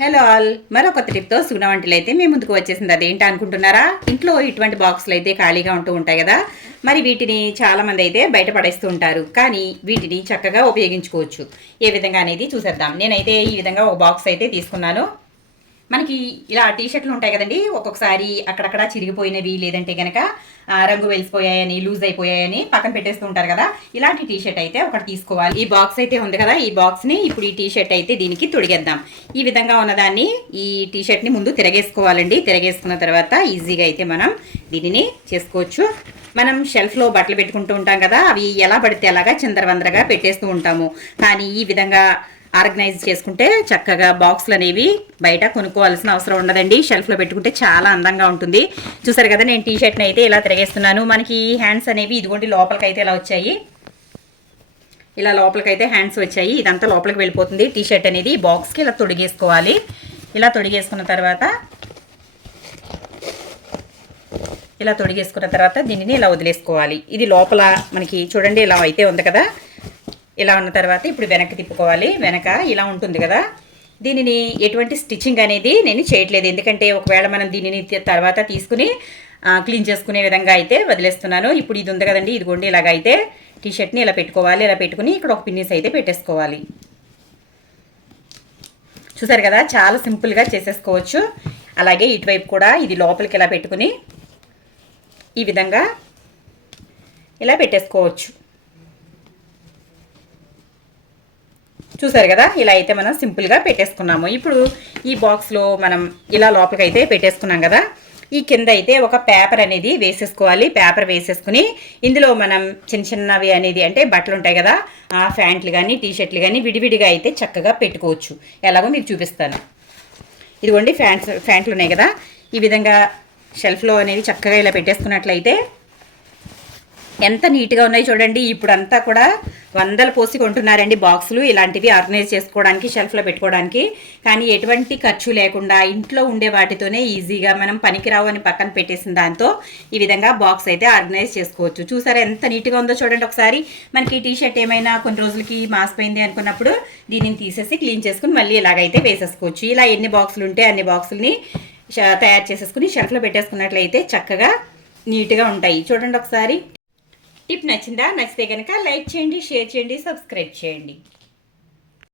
Hello all, మరో కొత్త టిప్తో సుగుణ వంటలు అయితే మేము ముందుకు వచ్చేసింది. అదేంటి అనుకుంటున్నారా? ఇంట్లో ఇటువంటి బాక్సులు అయితే ఖాళీగా ఉంటూ ఉంటాయి కదా, మరి వీటిని చాలామంది అయితే బయట పడేస్తూ ఉంటారు. కానీ వీటిని చక్కగా ఉపయోగించుకోవచ్చు. ఏ విధంగా అనేది చూసేద్దాం. నేనైతే ఈ విధంగా ఒక బాక్స్ అయితే తీసుకున్నాను. మనకి ఇలా టీషర్ట్లు ఉంటాయి కదండి, ఒక్కొక్కసారి అక్కడక్కడ చిరిగిపోయినవి, లేదంటే కనుక రంగు వెలిసిపోయాయని, లూజ్ అయిపోయాయని పక్కన పెట్టేస్తూ ఉంటారు కదా. ఇలాంటి టీషర్ట్ అయితే ఒకటి తీసుకోవాలి. ఈ బాక్స్ అయితే ఉంది కదా, ఈ బాక్స్ని ఇప్పుడు ఈ టీషర్ట్ అయితే దీనికి తొడిగేద్దాం. ఈ విధంగా ఉన్నదాన్ని ఈ టీషర్ట్ని ముందు తిరగేసుకోవాలండి. తిరగేసుకున్న తర్వాత ఈజీగా అయితే మనం దీనిని చేసుకోవచ్చు. మనం షెల్ఫ్లో బట్టలు పెట్టుకుంటూ ఉంటాం కదా, అవి ఎలా పడితే అలాగా చిందరవందరగా పెట్టేస్తూ ఉంటాము. కానీ ఈ విధంగా ఆర్గనైజ్ చేసుకుంటే చక్కగా బాక్సులు అనేవి బయట కొనుక్కోవాల్సిన అవసరం ఉండదండి. షెల్ఫ్లో పెట్టుకుంటే చాలా అందంగా ఉంటుంది. చూసారు కదా, నేను టీషర్ట్ని అయితే ఇలా తిరగేస్తున్నాను. మనకి హ్యాండ్స్ అనేవి ఇదిగోండి లోపలికైతే ఇలా వచ్చాయి. ఇలా లోపలికైతే హ్యాండ్స్ వచ్చాయి. ఇదంతా లోపలికి వెళ్ళిపోతుంది. టీషర్ట్ అనేది బాక్స్కి ఇలా తొడిగేసుకోవాలి. ఇలా తొడిగేసుకున్న తర్వాత దీనిని ఇలా వదిలేసుకోవాలి. ఇది లోపల మనకి చూడండి ఇలా అయితే ఉంది కదా. ఇలా ఉన్న తర్వాత ఇప్పుడు వెనక్కి తిప్పుకోవాలి. వెనక ఇలా ఉంటుంది కదా, దీనిని ఎటువంటి స్టిచ్చింగ్ అనేది నేను చేయట్లేదు. ఎందుకంటే ఒకవేళ మనం దీనిని తర్వాత తీసుకుని క్లీన్ చేసుకునే విధంగా అయితే వదిలేస్తున్నాను. ఇప్పుడు ఇది ఉంది కదండి, ఇదిగోండి ఇలాగ అయితే టీషర్ట్ని ఇలా పెట్టుకోవాలి. ఇలా పెట్టుకుని ఇక్కడ ఒక పిన్నిస్ అయితే పెట్టేసుకోవాలి. చూసారు కదా, చాలా సింపుల్గా చేసేసుకోవచ్చు. అలాగే ఇటువైపు కూడా ఇది లోపలికి ఇలా పెట్టుకుని ఈ విధంగా ఇలా పెట్టేసుకోవచ్చు. చూసారు కదా, ఇలా అయితే మనం సింపుల్గా పెట్టేసుకున్నాము. ఇప్పుడు ఈ బాక్స్లో మనం ఇలా లోపలికి అయితే పెట్టేసుకున్నాం కదా, ఈ కింద అయితే ఒక పేపర్ అనేది వేసేసుకోవాలి. పేపర్ వేసేసుకుని ఇందులో మనం చిన్న చిన్నవి అనేది అంటే బట్టలు ఉంటాయి కదా, ఆ ప్యాంట్లు కానీ టీషర్ట్లు కానీ విడివిడిగా అయితే చక్కగా పెట్టుకోవచ్చు. ఎలాగో మీకు చూపిస్తాను. ఇదిగోండి ప్యాంట్లు ఉన్నాయి కదా, ఈ విధంగా షెల్ఫ్లో అనేవి చక్కగా ఇలా పెట్టేసుకున్నట్లయితే ఎంత నీట్గా ఉన్నాయి చూడండి. ఇప్పుడు అంతా కూడా వందలు పోసి కొంటున్నారండి బాక్సులు ఇలాంటివి ఆర్గనైజ్ చేసుకోవడానికి, షెల్ఫ్లో పెట్టుకోవడానికి. కానీ ఎటువంటి ఖర్చు లేకుండా ఇంట్లో ఉండే వాటితోనే ఈజీగా మనం పనికిరావు అని పక్కన పెట్టేసిన దాంతో ఈ విధంగా బాక్స్ అయితే ఆర్గనైజ్ చేసుకోవచ్చు. చూసారా ఎంత నీట్గా ఉందో చూడండి. ఒకసారి మనకి టీషర్ట్ ఏమైనా కొన్ని రోజులకి మాసిపోయింది అనుకున్నప్పుడు దీనిని తీసేసి క్లీన్ చేసుకుని మళ్ళీ ఇలాగైతే వేసేసుకోవచ్చు. ఇలా ఎన్ని బాక్సులు ఉంటే అన్ని బాక్సులని తయారు చేసేసుకుని షెల్ఫ్లో పెట్టేసుకున్నట్లయితే చక్కగా నీట్గా ఉంటాయి. చూడండి ఒకసారి. టిప్ నచ్చిందా? నచ్చితే కనుక లైక్ చేయండి, షేర్ చేయండి, సబ్స్క్రైబ్ చేయండి.